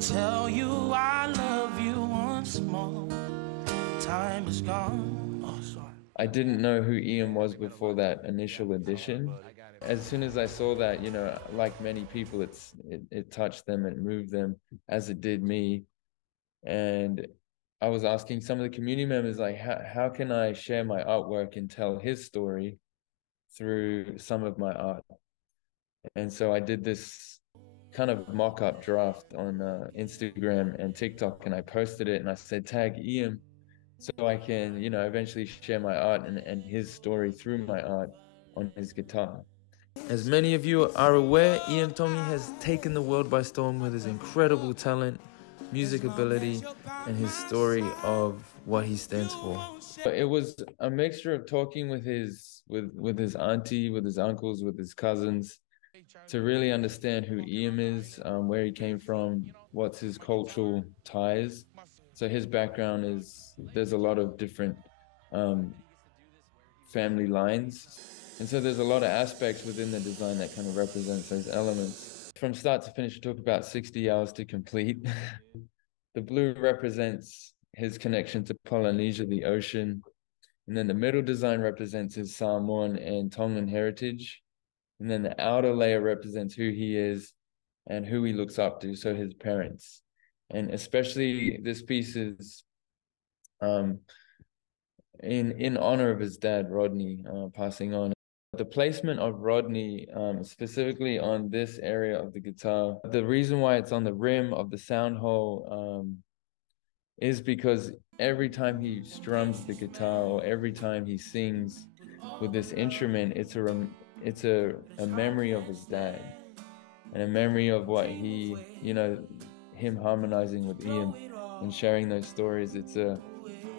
tell you I love you once more. Time is gone. Oh, sorry. I didn't know who Iam was before that initial edition. As soon as I saw that, you know, like many people, it touched them, it moved them, as it did me. And I was asking some of the community members, like, how can I share my artwork and tell his story through some of my art? And so I did this kind of mock-up draft on Instagram and TikTok, and I posted it and I said, tag Iam, so I can, you know, eventually share my art and his story through my art on his guitar. As many of you are aware, Iam Tongi has taken the world by storm with his incredible talent, music ability, and his story of what he stands for. It was a mixture of talking with his auntie, with his uncles, with his cousins, to really understand who Iam is, where he came from, what's his cultural ties. So his background is, there's a lot of different family lines. And so there's a lot of aspects within the design that kind of represents those elements. From start to finish, it took about 60 hours to complete. The blue represents his connection to Polynesia, the ocean. And then the middle design represents his Samoan and Tongan heritage. And then the outer layer represents who he is and who he looks up to, so his parents. And especially this piece is in honor of his dad, Rodney, passing on. The placement of Rodney, specifically on this area of the guitar, the reason why it's on the rim of the sound hole is because every time he strums the guitar or every time he sings with this instrument, it's a memory of his dad and a memory of what he, you know, him harmonizing with Iam and sharing those stories. It's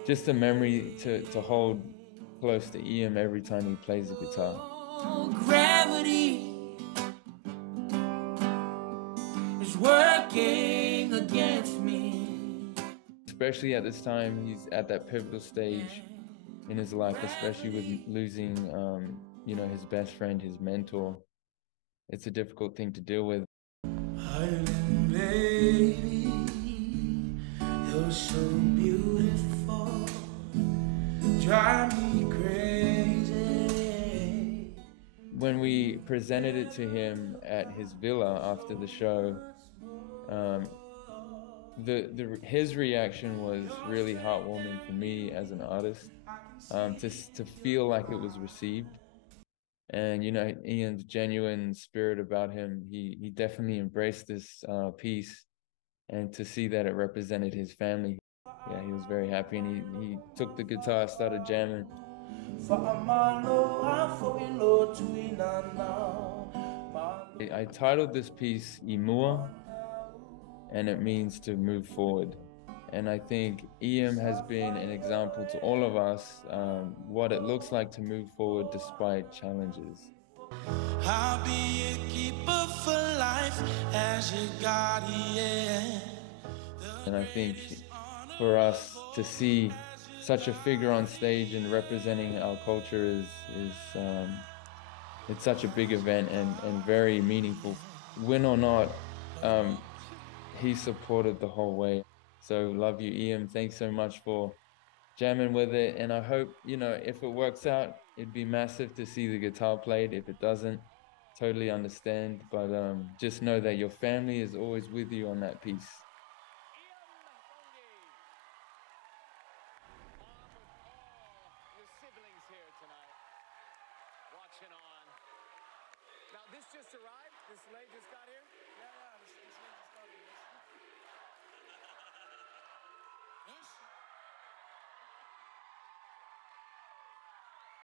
just a memory to hold close to Iam every time he plays the guitar. Gravity is working against me. Especially at this time, he's at that pivotal stage in his life, especially with losing, you know, his best friend, his mentor. It's a difficult thing to deal with. Island baby, you're so beautiful, drive me crazy. When we presented it to him at his villa after the show, his reaction was really heartwarming for me as an artist, to feel like it was received. And, you know, Ian's genuine spirit about him, he definitely embraced this piece, and to see that it represented his family, yeah, he was very happy, and he took the guitar, started jamming. I titled this piece Imua, and it means to move forward. And I think Iam has been an example to all of us, what it looks like to move forward despite challenges. I'll be a keeper for life as your guardian. And I think for us to see such a figure on stage and representing our culture is it's such a big event and very meaningful. Win or not, he supported the whole way. So love you, Iam. Thanks so much for jamming with it. And I hope, you know, if it works out, it'd be massive to see the guitar played. If it doesn't, totally understand. But just know that your family is always with you on that piece. Now, this just arrived? This lady just got here?